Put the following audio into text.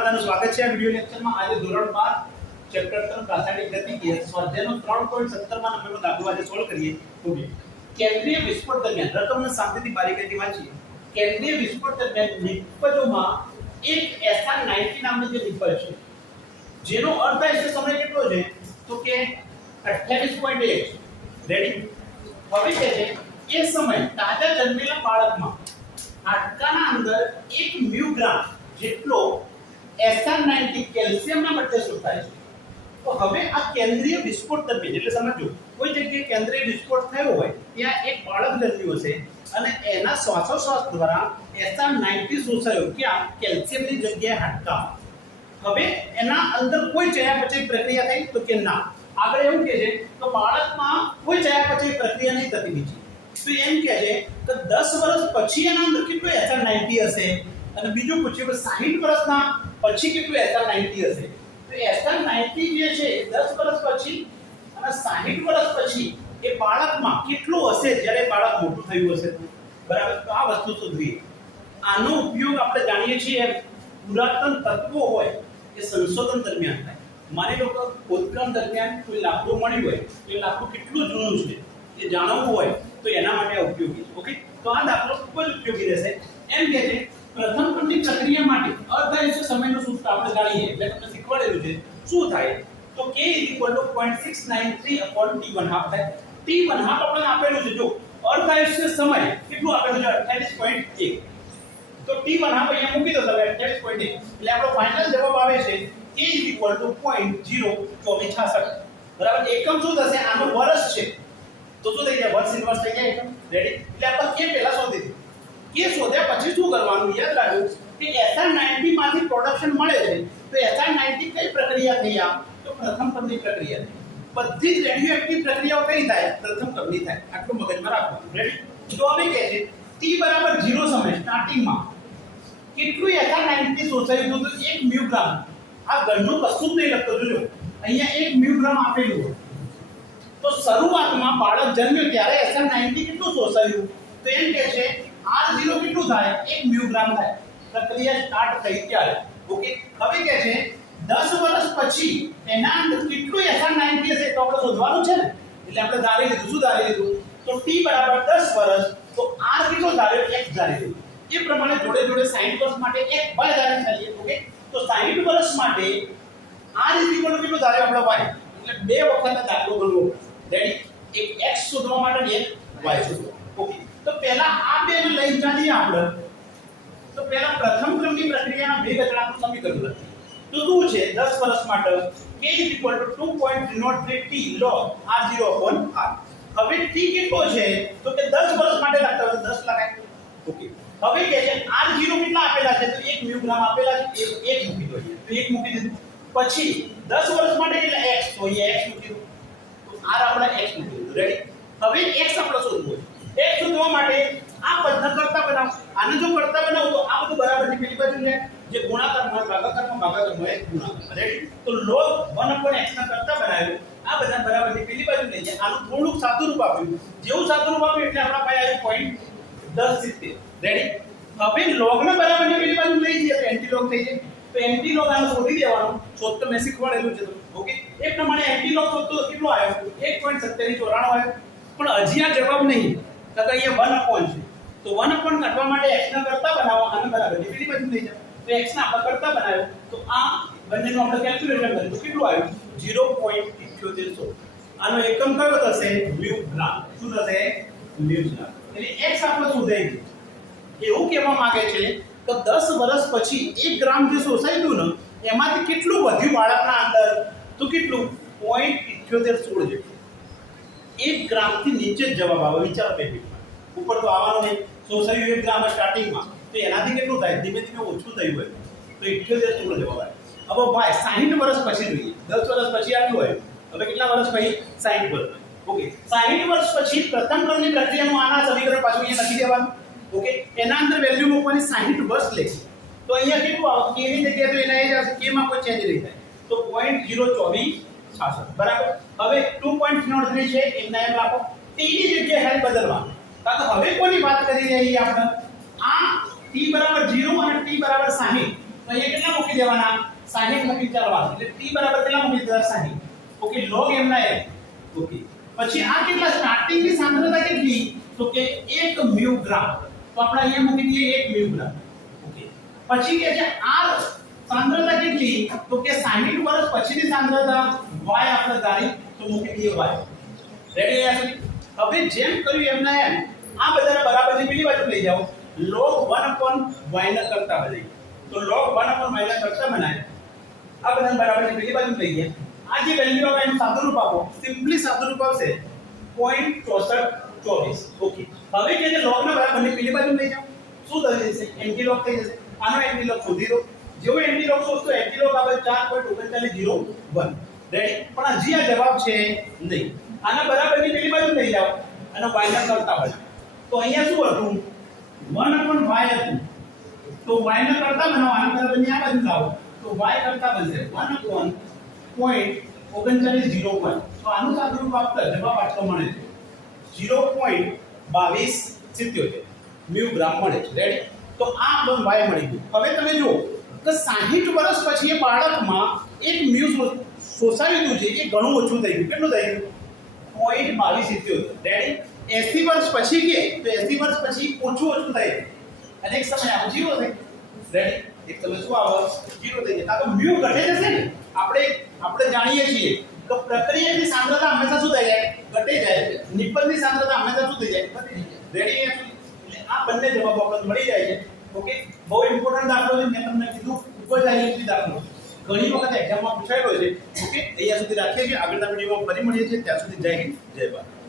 બધાનું સ્વાગત છે. આ વિડિયો લેક્ચરમાં આજે ધોરણ 12 ચેપ્ટર 3 રાસાયણિક ગતિકીય સ્વાધ્યાયનો 3.17 માં નંબરનો દાખલો આજે સોલ્વ કરીએ. ઓકે કેન્દ્રીય વિસ્ફોટ દરમિયાન રતમને શાંતિથી બારીકાઈથી વાંચીએ. કેન્દ્રીય વિસ્ફોટ દરમિયાન નિપજોમાં એક એસઆર 90 નામનો જે નિપજ છે, જેનો થાય છે સમય કેટલો છે? તો કે 28.1 રેડી હવે કે છે, એ સમય તાજા જન્મેલા બાળકમાં હાડકાના અંદર એક મ્યુગ્રામ જેટલો SR90 કેલ્શિયમના બદલે શું થાય છે. તો હવે આ કેન્દ્રીય વિસ્ફોટ દરમિયાન, એટલે સમજો, કોઈ જગ્યાએ કેન્દ્રીય વિસ્ફોટ થયો હોય, ત્યાં એક બાળક જન્મ્યું છે અને એના શ્વાસોશ્વાસ દ્વારા SR90 શોષાયો ક્યાં કેલ્શિયમની જગ્યાએ હાડકા હવે એના અંદર કોઈ ચયાપચય પ્રક્રિયા થઈ તો કે ના. આગળ એવું કહે છે તો બાળકમાં કોઈ ચયાપચય પ્રક્રિયા નહીં થતી બીજી. તો એમ કહે છે કે દસ વર્ષ પછી એના અંદર કેટલો એસઆર નાઇન્ટી હશે? અને બીજું પૂછ્યું કે 60 વર્ષના પછી કેટલું SR90 હશે? તો SR90 જે છે દસ વર્ષ પછી અને 60 વર્ષ પછી એ બાળકમાં કેટલું હશે જ્યારે બાળક મોટું થયું હશે? બરાબર? તો આ વસ્તુ શોધવી. આનો ઉપયોગ આપણે જાણીએ છીએ પુરાતન તત્વો હોય એ સંશોધન દરમિયાન થાય. માની લો કે ખોદકામ દરમિયાન કોઈ લાકડું મળ્યું હોય એ લાકડું કેટલું જૂનું છે, એ જાણવું હોય, તો એના માટે ઉપયોગી છે. ઓકે? તો આ દાખલો ખૂબ જ ઉપયોગી રહેશે. એમ કે છે પ્રથમ ક્રમની પ્રક્રિયા માટે અર્ધાયુષ્ય સમયનું સૂત્ર આપણે જાણીએ. એટલે તમને શીખવાડેલું છે. શું થાય? તો k 0.693 t1 હાફ થાય. t1 હાફ આપણને આપેલું છે. જો અર્ધાયુષ્ય સમય કેટલું આપેલું છે? 28.1 તો t1 હાફ અહીંયા મૂકી દો તમે 28.1 એટલે આપણો ફાઇનલ જવાબ આવે છે k 0.02466 બરાબર? એકમ શું થશે? આનો વર્ષ છે. તો શું થઈ જાય? વર્ષ ઇન્વર્સ થઈ જાય એકમ. રેડી એટલે આપણે કે પહેલા શોધી દીધું. કે શોધ્યા પછી શું કરવાનું? યાદ રાખજો કે SR90 માંથી પ્રોડક્શન મળે છે. તો SR90 કઈ પ્રક્રિયા થઈ આ? તો પ્રથમ ક્રમની પ્રક્રિયા બધી જ રેડિયોએક્ટિવ પ્રક્રિયાઓ કઈ થાય? પ્રથમ ક્રમની થાય. આટલું મગજમાં રાખવાનું. રેડી તો હવે કહે છે ટી બરાબર ઝીરો સમય સ્ટાર્ટિંગમાં કેટલું SR90 શોષાયું હતું? તો 1 મ્યુગ્રામ. આ ગણનું કશું જ નહીં લખતો, જોજો. અહીંયા એક મ્યુગ્રામ આપેલું હોય. તો શરૂઆતમાં બાળક જન્મ્યો ત્યારે SR90 કેટલું શોષાયું તો એમ કહે છે R0 કેટલું થાય? 1 મ્યુગ્રામ થાય. પ્રક્રિયા સ્ટાર્ટ થઈ ત્યારે. ઓકે હવે કે છે 10 વર્ષ પછી એના અંદર કેટલું SR90 હશે તો આપણે શોધવાનું છે ને. એટલે આપણે ધારી લીધું. શું ધારી લીધું? તો t બરાબર 10 વર્ષ, તો r કેટલો ધાર્યો? X ધારી લીધું. એ પ્રમાણે જોડે જોડે 60 વર્ષ માટે એક y ધારી થઈએ ઓકે તો 60 વર્ષ માટે r કેટલો ધાર્યો આપણો y? એટલે બે વખત આ દાખલો ગણવો રેડી એક x શોધવા માટે એક y શોધવા. ઓકે તો પહેલા આ બે ને લઈ ચાલીએ આપણે. તો પહેલા પ્રથમ ક્રમની પ્રક્રિયાના બે અચળાંકનું સમીકરણ લખીએ. તો શું છે? 10 વર્ષ માટે k 2.03 t log r0 r. હવે t કેટલો છે? તો કે 10 વર્ષ માટે લખતા હોય તો 10 લખાય. ઓકે. હવે કે છે r0 કેટલા આપેલા છે? તો 1 મ્યુગ્રામ આપેલા છે, એક એક મૂકી દો. તો એક મૂકી દીધું. પછી 10 વર્ષ માટે કેટલા? x. તો અહીંયા x મૂકી દો તો r આપણે x મૂકી દીધું. રેડી હવે x આપણે શોધવું x શોધવા માટે આ બધા કરતા બનાવો. આને જો કરતા બનાવો તો આ બધું બરાબર છે. પેલી બાજુ લે જે ગુણાકારમાં ભાગાકારમાં ભાગાકારમાં એક ગુણાકાર. રેડી તો લોગ 1 x ના કરતા બનાવ્યું. આ બધા બરાબર છે. પેલી બાજુ લઈ જાય આનું થોડુંક સાદું રૂપ આપ્યું જેવું સાદું રૂપ આપ્યું એટલે આપણા પાસે આવ્યું પોઈન્ટ દસ સિત્તેર. રેડી હવે લોગ ને બરાબરની પેલી બાજુ લઈ જઈએ તો એન્ટી લોગ થઈ જાય. તો એન્ટી લોગ આનું શોધી દેવાનું શોધ તો મેં શીખવાડેલું છે ઓકે એ પ્રમાણે એન્ટી લોગ શોધતો કેટલો આવ્યો? 1.7094 આવ્યો. પણ હજી આ જવાબ નહીં. તો અહીંયા 1 અપોન છે. તો 1 અપોન કાઢવા માટે x ના કરતા બનાવો, આને બરાબર ડિગ્રી પેલી બાજુ જાઓ તો x ના આપણે કરતા બનાવ્યો. તો આ બંનેનું આપણે કેલ્ક્યુલેશન કર્યું. તો કેટલું આવ્યું? 0.78 આનો એકમ કયો થશે? ગ્રામ. શું થશે? ગ્રામ. એટલે x આપણો શું થઈ ગયું? એવું કહેવા માંગે છે કે 10 વર્ષ પછી 1 ગ્રામ જે શોષાયું ને, એમાંથી કેટલું વધ્યું બાળકના અંદર? તો કેટલું? 0.78 સોળ જેટલું. એક ગ્રામથી નીચે જવાબ આવે, વિચાર મિનિટમાં ઉપર તો આવવાનું નહીં. સોશિયલ વિવેકના ગ્રામ સ્ટાર્ટિંગમાં તો એનાથી કેટલું થાય? ધીમે ધીમે ઓછું થયું હોય. તો 78 સોળ જવાબ આવે. હવે ભાઈ 60 વર્ષ પછી જોઈએ. દસ વર્ષ પછી આવ્યું હોય, હવે કેટલા વર્ષ પછી? 60 વર્ષ. ઓકે. 60 વર્ષ પછી પ્રથમ ક્રમની પ્રક્રિયાનું આના સમીકરણ પાછું અહીંયા લખી દેવાનું. ઓકે. એના અંદર વેલ્યુ મૂકવાની 60 વર્ષ લેશે તો અહીંયા કેટલું આવે? કે ની જગ્યાએ તો એના એ જ આવશે. કે માં કોઈ ચેન્જ નહીં થાય. તો 0.024 66 બરાબર? હવે 2.03 છે. એમના એમ રાખો. ટી ની જગ્યાએ હેલ્પ બદલવાનું. કારણ તો હવે કોની વાત કરી રહ્યા છીએ આપણે? આ t બરાબર 0 અને t બરાબર 60 તો અહીંયા કેટલા મૂકી દેવાના? 60 મૂકી ચાલવા. એટલે t કેટલા મૂકી દેવા 60 ઓકે, log m ના l ઓકે. પછી આ કેટલા સ્ટાર્ટિંગની સાંદ્રતા કેટલી? તો કે 1 મ્યુ ગ્રામ. તો આપણે અહીંયા મૂકી દઈએ 1 μ ગ્રામ. ઓકે. પછી કે છે r સાંદ્રતા કેટલી? તો કે 60 વર્ષ પછીની સાંદ્રતા y આપણે ધારી, તો મૂકી દઈએ y. રેડી અહીંયા સુધી? હવે જેમ કર્યું એમના એમ, આ બધાને બરાબરની પેલી બાજુ લઈ જાઓ. log 1 upon y ના કરતા બની તો log 1 upon y ના કરતા બનાય આ બધાને બરાબરની પેલી બાજુ લઈ ગયા. આ જે વેલ્યુ આવે એનું સાદુરૂપ આપો. સિમ્પલી સાદુરૂપ આવશે 0.6424 ઓકે હવે કે જે log ના બરાબરની પેલી બાજુ લઈ જાઓ. શું થઈ જશે? એન્ટી log થઈ જશે. આનો એન્ટી log શોધી દો. જેવો એન્ટી log શોધશો એન્ટી log આવે 4.3901 રેડી પણ હજી આ જવાબ છે નહીં. આના બરાબરની પેલી બાજુ લઈ જાઓ. અને y ના કરતા હોય. તો અહીંયા શું હતું? 1 upon y હતું. તો y ના કરતા બનાવો આના બરાબરની આ બાજુ લાવો. તો y કરતા બનશે. 1 ઓગણચાલીસ જીરો 3901 તો આનું સાદુરૂપ આપતા જવાબ આટલો મળે છે. 0.2277 મ્યુ ગ્રામ મળે છે. રેડી તો આ આપણો વાય મળી ગયું. હવે તમે જુઓ કે 60 વર્ષ પછી એ બાળકમાં એક મ્યુ શોષાવી છે એ ઘણું ઓછું થઈ ગયું. કેટલું થઈ ગયું? પોઈન્ટ બાવીસ સિત્યોતેર રેડી એસી વર્ષ પછી કે, તો એસી વર્ષ પછી ઓછું ઓછું થાય. અને એક સમય આવું જીરો થાય. રેડી એક સમય શું આવો? જીરો થઈ જાય. તો મ્યુ ઘટે જશે ને? આપણે આપણે જાણીએ છીએ. તો પ્રક્રિયાની સાંદ્રતા હંમેશા શું થઈ જાય? ઘટે જાય નિપજની સાંદ્રતા હંમેશા શું થઈ જાય? ઘટી રેડી એટલે આ બંને જવાબો આપણને મળી જાય છે. ઓકે બહુ ઇમ્પોર્ટન્ટ દાખલો છે. મેં તમને કીધું ખૂબ જ આઈએમપી દાખલો ઘણી વખત એક્ઝામમાં પૂછાયેલો છે, ઓકે? અહીંયા સુધી રાખીએ છીએ. આગળના વિડીયોમાં ફરી મળીએ છીએ. ત્યાં સુધી જય હિન્દ. જય ભારત.